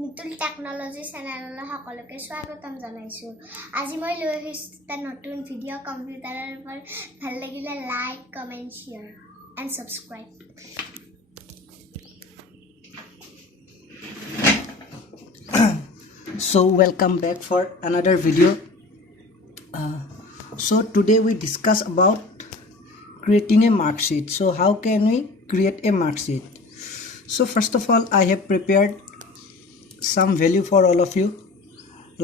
Mitul technology চেনেললৈ সকলোকে স্বাগতম জনাইছো। আজি মই লৈ আহিছো এটা নতুন ভিডিঅ' কম্পিউটাৰৰ ওপৰত। ভাল লাগিলে like, comment, share and subscribe. So welcome back for another video. So today we discuss about creating a mark sheet. So how can we create a mark sheet? So first of all, I have prepared some value for all of you,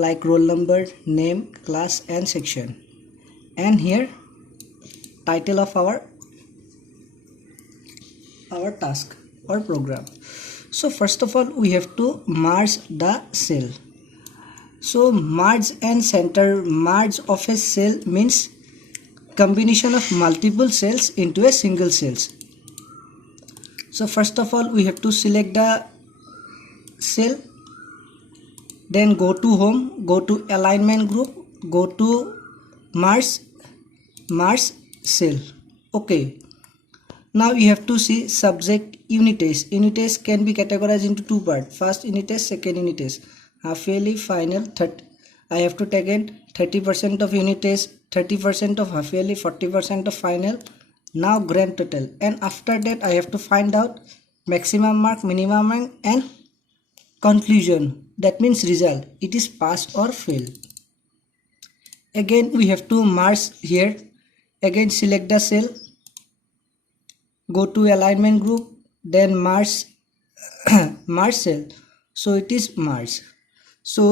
like roll number, name, class and section, and here title of our task or program. So first of all, we have to merge the cell. So merge and center. Merge of a cell means combination of multiple cells into a single cells. So first of all, we have to select the cell, then go to home, go to alignment group, go to merge cell. Okay, now you have to see subject unit test. Unit test can be categorized into two parts: first unit test, second unit test, half yearly, final. I have to take in 30% of unit test, 30% of half yearly, 40% of final. Now grand total, and after that I have to find out maximum mark, minimum mark and conclusion. That means result, it is pass or fail. Again we have to merge here. Again select the cell, go to alignment group, then merge cell. So it is merge. So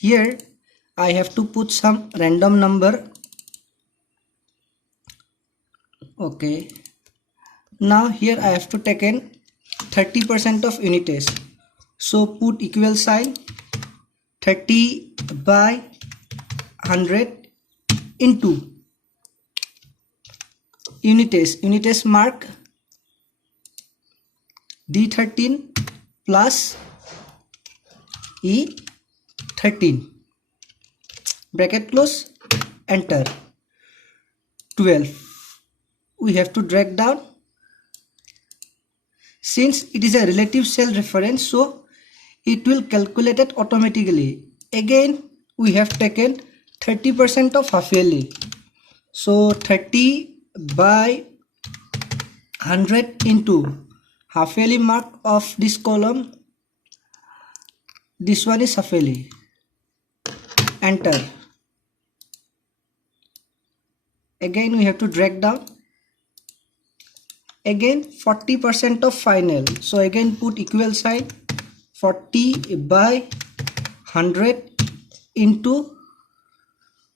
here I have to put some random number. Okay, now here I have to take in 30% of unit test. So put equal sign 30 by 100 into unit test. Unit test mark D13 plus E13, bracket close, enter. 12 we have to drag down. Since it is a relative cell reference, so it will calculate it automatically. Again we have taken 30% of half yearly. So 30 by 100 into half yearly mark of this column. This one is half yearly. Enter. Again we have to drag down. Again 40% of final. So again put equal sign 40 by 100 into,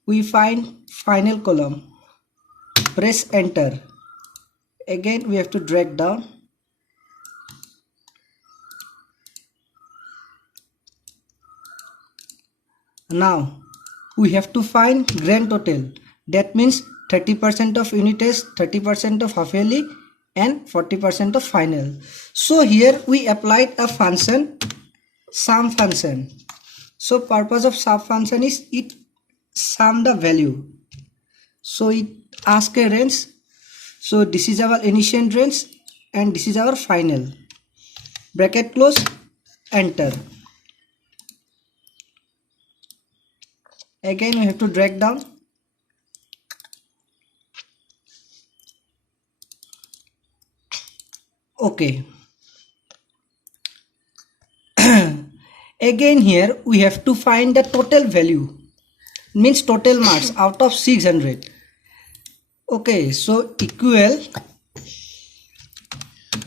we find final column. Press enter. Again we have to drag down. Now we have to find grand total. That means 30% of unit test, 30% of half yearly and 40% of final. So here we applied a function, sum function. So purpose of sum function is it sum the value. So it asks a range. So this is our initial range and this is our final. Bracket close, enter. Again we have to drag down. Okay. Again here we have to find the total value, means total marks out of 600. Okay, so equal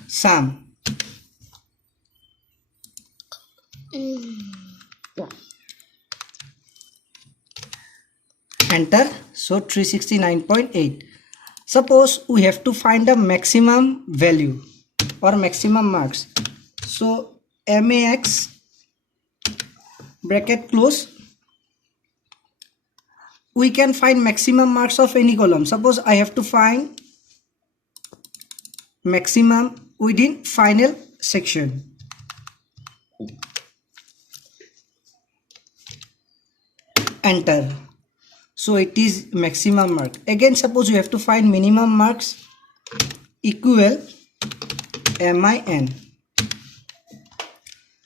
sum. Enter. So 369.8. Suppose we have to find the maximum value or maximum marks. So max, bracket close, we can find maximum marks of any column. Suppose I have to find maximum within final section. Enter. So it is maximum mark. Again suppose you have to find minimum marks, equal min.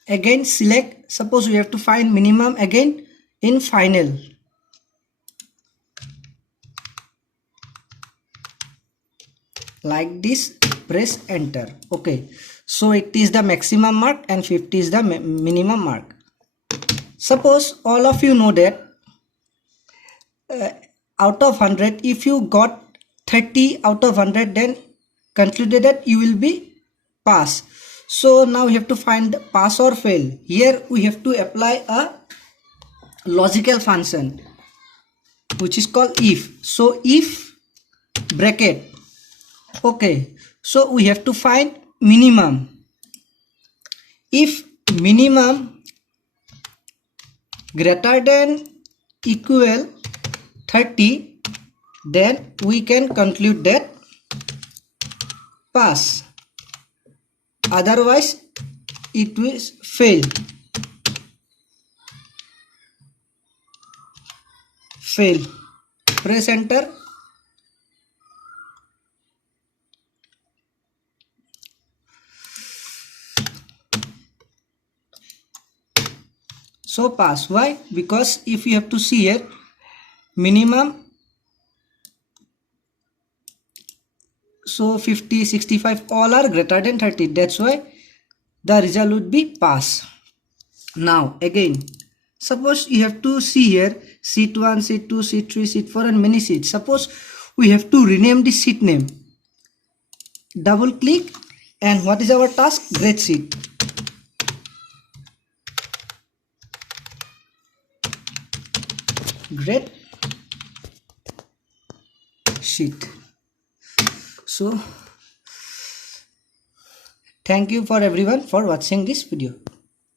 again select, suppose we have to find minimum again in final. Like this, press enter. Okay, so it is the maximum mark and 50 is the minimum mark. Suppose all of you know that out of 100, if you got 30 out of 100, then concluded that you will be pass. So now we have to find pass or fail. Here we have to apply a logical function which is called if. So if bracket, okay, so we have to find minimum. If minimum greater than equal 30, then we can conclude that pass, otherwise it will fail. Press enter. So pass. Why? Because if you have to see here, minimum, so 50, 65 all are greater than 30, that's why the result would be pass. Now again, suppose you have to see here seat 1, seat 2, seat 3, seat 4 and many seats. Suppose we have to rename the seat name. Double click, and what is our task? Grade sheet. Grade sheet. So thank you for everyone for watching this video.